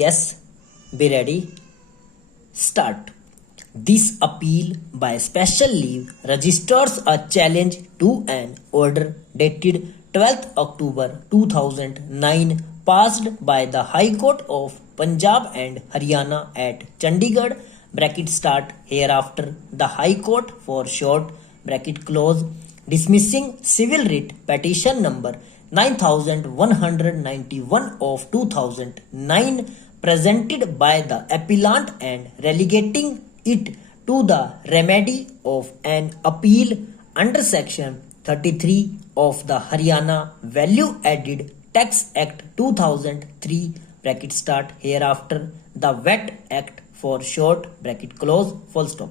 Yes, be ready. Start. This appeal by special leave registers a challenge to an order dated 12th October 2009 passed by the High Court of Punjab and Haryana at Chandigarh bracket start hereafter the High Court for short bracket close dismissing civil writ petition number 9191 of 2009 presented by the appellant and relegating it to the remedy of an appeal under section 33 of the Haryana Value Added Tax Act 2003 bracket start hereafter the VAT Act for short bracket close full stop.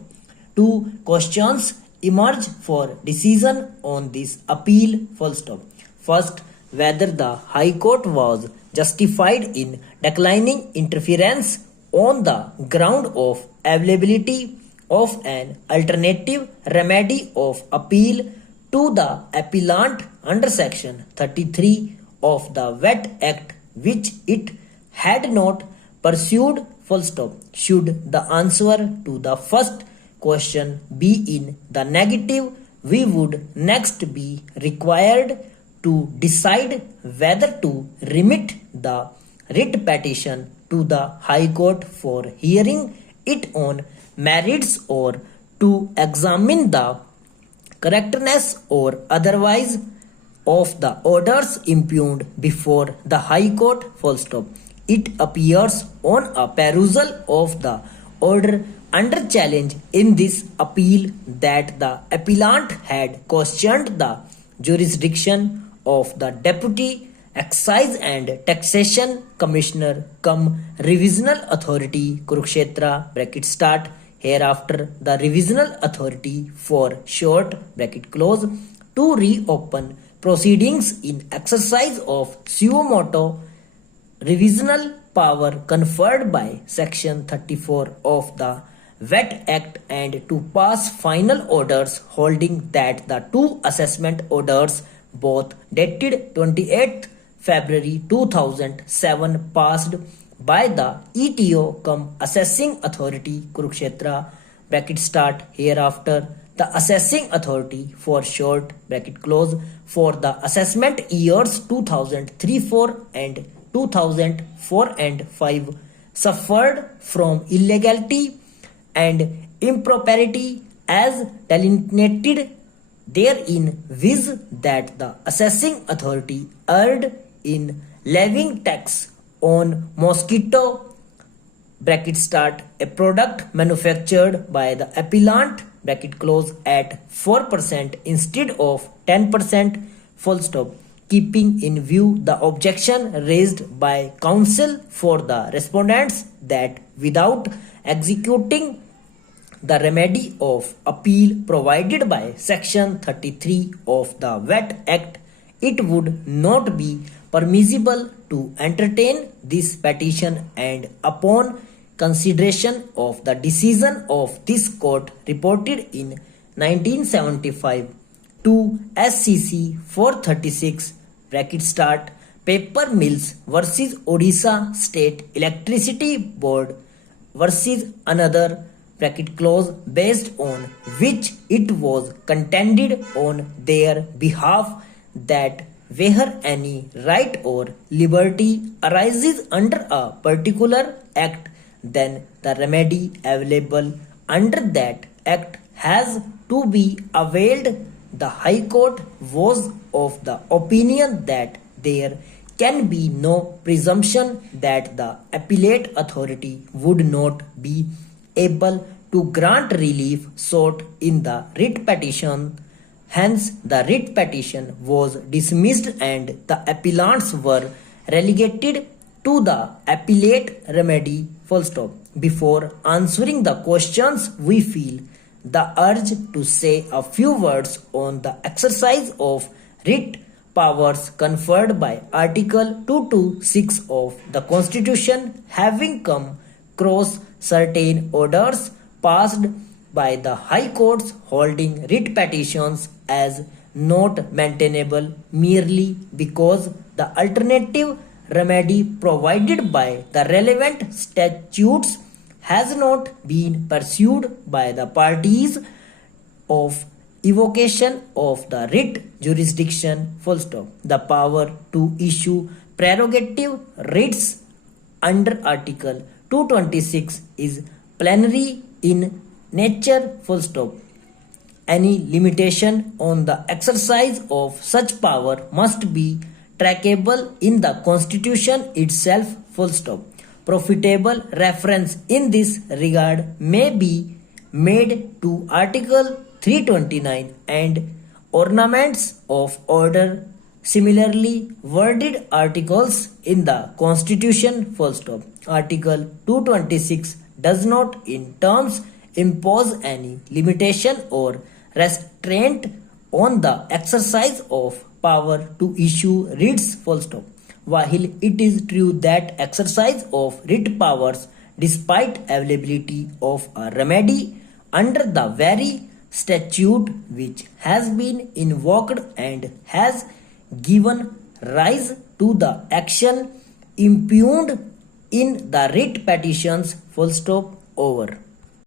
Two questions emerge for decision on this appeal full stop. First, whether the High Court was justified in declining interference on the ground of availability of an alternative remedy of appeal to the appellant under section 33 of the VAT Act which it had not pursued full stop. Should the answer to the first question be in the negative, we would next be required to decide whether to remit the writ petition to the High Court for hearing it on merits or to examine the correctness or otherwise of the orders impugned before the High Court full stop. It appears on a perusal of the order under challenge in this appeal that the appellant had questioned the jurisdiction of the Deputy Excise and Taxation Commissioner cum Revisional Authority Kurukshetra bracket start hereafter the Revisional Authority for short bracket close to reopen proceedings in exercise of suo motu revisional power conferred by section 34 of the VAT Act and to pass final orders holding that the two assessment orders both dated 28th February 2007 passed by the ETO cum Assessing Authority Kurukshetra bracket start hereafter the Assessing Authority for short bracket close for the assessment years 2003-4 and 2004 and 5 suffered from illegality and impropriety as delineated therein viz that the assessing authority erred in levying tax on mosquito bracket start a product manufactured by the appellant bracket close at 4% instead of 10% full stop keeping in view the objection raised by counsel for the respondents that without executing the remedy of appeal provided by section 33 of the VAT Act, it would not be permissible to entertain this petition and upon consideration of the decision of this court reported in 1975 to SCC 436 bracket start paper mills versus Odisha State Electricity Board versus another bracket close based on which it was contended on their behalf that where any right or liberty arises under a particular act then the remedy available under that act has to be availed. The High Court was of the opinion that there can be no presumption that the appellate authority would not be able to grant relief sought in the writ petition. Hence, the writ petition was dismissed and the appellants were relegated to the appellate remedy full stop. Before answering the questions, we feel the urge to say a few words on the exercise of writ powers conferred by Article 226 of the Constitution having come across certain orders passed by the High Courts holding writ petitions as not maintainable merely because the alternative remedy provided by the relevant statutes has not been pursued by the parties of evocation of the writ jurisdiction full stop. The power to issue prerogative writs under Article 226 is plenary in nature full stop. Any limitation on the exercise of such power must be trackable in the Constitution itself full stop. Profitable reference in this regard may be made to Article 329 and ornaments of order similarly worded articles in the Constitution full stop. Article 226 does not in terms impose any limitation or restraint on the exercise of power to issue writs full stop. While it is true that exercise of writ powers despite availability of a remedy under the very statute which has been invoked and has given rise to the action impugned in the writ petitions full stop over.